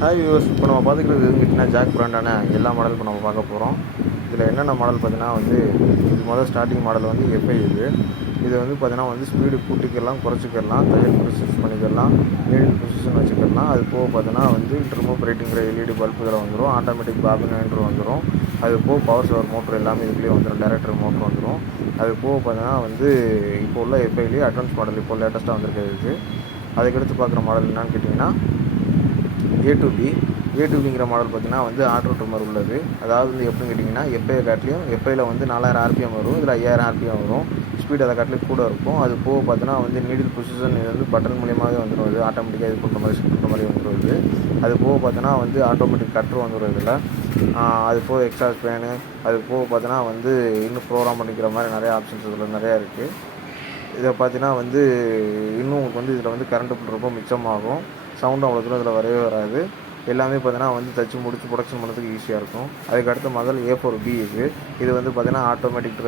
Hi viewers இப்போ நம்ம பார்த்துக்கிறது எதுன்னு ஜாக் பிராண்டான எல்லா மாடலும் இப்போ நம்ம பார்க்க போகிறோம் இதில் என்னென்ன மாடல் பார்த்தீங்கன்னா வந்து இது முதல் ஸ்டார்டிங் மாடல் வந்து எஃப்ஐ இது. இது வந்து பார்த்தீங்கன்னா வந்து ஸ்பீடு கூட்டிக்கலாம் குறைச்சிக்கலாம் தையல் ப்ரொசஸ் பண்ணிக்கலாம் நீடில் பொசிஷன் வச்சுக்கலாம் அது போக பார்த்தீங்கன்னா வந்து ரிமோட் ரேட்டிங்கிற எல்இடி பல்ப் இதில் வந்துடும் ஆட்டோமேட்டிக் பாபின் வந்துடும் அது போக பவர் சவர் மோட்ரு எல்லாமே இதுலேயே வந்துடும் டேரக்டர் மோட்ரு வந்துடும் அது போக பார்த்தீங்கன்னா வந்து இப்போ உள்ள எஃப்ஐலேயே அட்வான்ஸ் மாடல் இப்போ லேட்டஸ்ட்டாக வந்திருக்கிறது அதுக்கடுத்து பார்க்குற மாடல் என்னன்னு கேட்டிங்கன்னா ஏ டு பி ஏ டூபிங்கிற மாடல் பார்த்தீங்கன்னா வந்து ஆட்டோ ட்ரிம்மர் உள்ளது. அதாவது வந்து எப்படின்னு கேட்டிங்கன்னா எஃப்ஐ காட்டிலையும் எப்பையில் வந்து நாலாயிரம் ஆர்பிஎம் வரும் இதில் ஐயாயிரம் ஆர்பிஎம் வரும். ஸ்பீட் அதை காட்டிலும் கூட இருக்கும். அது போக பார்த்தீங்கன்னா வந்து நீடில் பொசிஷன் இது வந்து பட்டன் மூலியமாகவே வந்துடும் இது ஆட்டோமேட்டிக்காக இது பண்ணுற மாதிரி செட் பண்ணுற மாதிரி வந்துடுது அது போக பார்த்தோன்னா வந்து ஆட்டோமேட்டிக் கட்ரு வந்துடும் இதில். அது போக எக்ஸ்ட்ரா ஸ்பேனு அது போக பார்த்தோன்னா வந்து இன்னும் ப்ரோக்ராம் பண்ணிக்கிற மாதிரி நிறைய ஆப்ஷன்ஸ் இதில் நிறையா இருக்குது இதை பார்த்தீங்கன்னா வந்து இன்னும் உங்களுக்கு வந்து இதில் வந்து கரண்ட் பில் ரொம்ப மிச்சமாகும். சவுண்டும் அவ்வளோ தூரம் இதில் வரவே வராது. எல்லாமே பார்த்தீங்கன்னா வந்து தச்சு முடிச்சு ப்ரொடக்ஷன் பண்ணுறதுக்கு ஈஸியாக இருக்கும். அதுக்கடுத்து முதல் ஏ ஃபோர் பி இது. இது வந்து பார்த்தீங்கன்னா ஆட்டோமேட்டிக்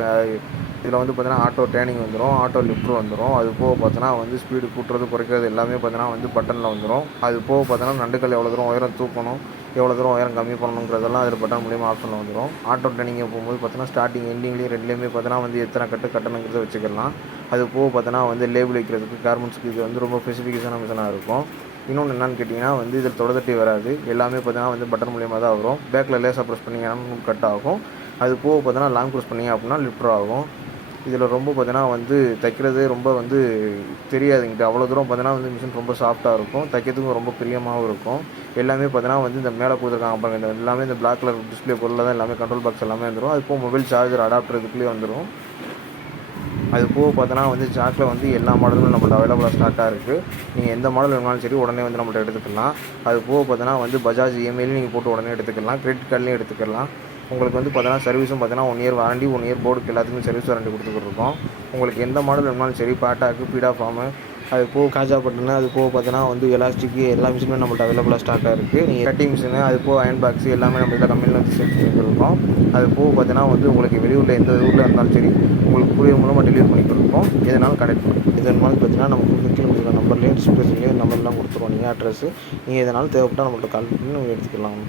இதில் வந்து பார்த்தீங்கன்னா ஆட்டோ டேனிங் வந்துடும் ஆட்டோ லிஃப்ட் வந்துடும் அது போக பார்த்தோன்னா வந்து ஸ்பீடு கூட்டுறது குறைக்கிறது எல்லாமே பார்த்தீங்கன்னா வந்து பட்டனில் வந்துடும் அது போக பார்த்தீங்கன்னா நண்டுக்கல் எவ்வளோ தூரம் உயரம் தூக்கணும் எவ்வளோ தூரம் உயரம் கம்மி பண்ணணுங்கிறதெல்லாம் அதில் பட்டன் மூலியமாக ஆப்ஷனில் வந்துடும் ஆட்டோ டேனிங் போகும்போது பார்த்தீங்கன்னா ஸ்டார்டிங் எண்டிங்லேயும் ரெண்டுலேயுமே பார்த்தீங்கன்னா வந்து எத்தனை கட்டு கட்டணுங்கிறத வச்சுக்கலாம். அது போக பார்த்தோன்னா வந்து லேபிள் வைக்கிறதுக்கு கார்மெண்ட்ஸ்க்கு இது வந்து ரொம்ப ஸ்பெசிஃபிகேஷனாக மிஷனாக இருக்கும். இன்னொன்று என்னென்னு கேட்டிங்கன்னா வந்து இதில் தொடர்தட்டி வராது. எல்லாமே பார்த்தீங்கன்னா வந்து பட்டன் மூலியமாக தான் வரும். பேக்கில் லேசாக ப்ரெஸ் பண்ணிங்கன்னா கட் ஆகும். அது போக பார்த்தீங்கன்னா லாங் ப்ரெஸ் பண்ணிங்க அப்படின்னா லிப்டர் ஆகும். இதில் ரொம்ப பார்த்தீங்கன்னா வந்து தைக்கிறது ரொம்ப வந்து தெரியாதுங்கிட்ட அவ்வளோ தூரம் பார்த்தீங்கன்னா வந்து மிஷின் ரொம்ப சாஃப்ட்டாக இருக்கும். தைக்கிறதுக்கும் ரொம்ப பிரியமாகவும் இருக்கும். எல்லாமே பார்த்தீங்கன்னா வந்து இந்த மேலே கொடுத்துருக்காங்க பாருங்கள் இந்த எல்லாமே இந்த பிளாக் கலர் டிஸ்பிளே பொருளில் தான் எல்லாமே கண்ட்ரோல் பாக்ஸ் எல்லாமே வந்துடும் அது போக மொபைல் சார்ஜர் அடாப்டர் இதுக்குள்ளேயே வந்துடும் அது போக பார்த்தோன்னா வந்து ஜாக்கில் வந்து எல்லா மாடலும் நம்மள்ட்ட அவைலபிளாக ஸ்டாக்காக இருக்குது நீங்கள் எந்த மாடல் வேணாலும் சரி உடனே வந்து நம்மள்ட்ட எடுத்துக்கலாம். அது போக பார்த்தோன்னா வந்து பஜாஜ் இஎம்ஐலையும் நீங்கள் போட்டு உடனே எடுத்துக்கலாம். கிரெடிட் கார்ட்லேயும் எடுத்துக்கலாம். உங்களுக்கு வந்து பார்த்தோன்னா சர்வீஸும் பார்த்தோன்னா one year warranty one year போர்டுக்கு எல்லாத்துக்குமே சர்வீஸ் வாரண்டி கொடுத்துக்கிட்டுருக்கோம். உங்களுக்கு எந்த மாடல் வேணாலும் சரி பாட்டாக்கு பீடா ஃபார்மு அது போக காஜா பட்டனு அது போக பார்த்தோன்னா வந்து எலாஸ்டிக்கு எல்லா மிஷினுமே நம்மள்ட்ட அவைலபிளாக ஸ்டாக்காக இருக்குது நீங்கள் கட்டிங் மிஷினு அது போக அயன் பாக்ஸ் எல்லாமே நம்மள்ட்ட கம்பெனியில் வந்து சேல்ஸ் இருக்கோம் அது போக பார்த்தோன்னா வந்து உங்களுக்கு வெளியூரில் எந்த ஊரில் இருந்தாலும் சரி உங்களுக்கு புரிய மூலம் டெலிவரி பண்ணி கொடுப்போம் எதனாலும் கனெக்ட் பண்ணும் இதன் மாதிரி பார்த்தீங்கன்னா நமக்கு கீழே கொடுக்குற நம்பர்லேயும் டிஸ்பிளேஸ்லேயும் நம்பர்லாம் கொடுத்துருவோம். நீங்கள் அட்ரஸ் நீங்கள் எதனாலும் தேவைப்பட்டால் நம்மள்ட்ட கால் பண்ணி நீங்கள் எடுத்துக்கலாம்.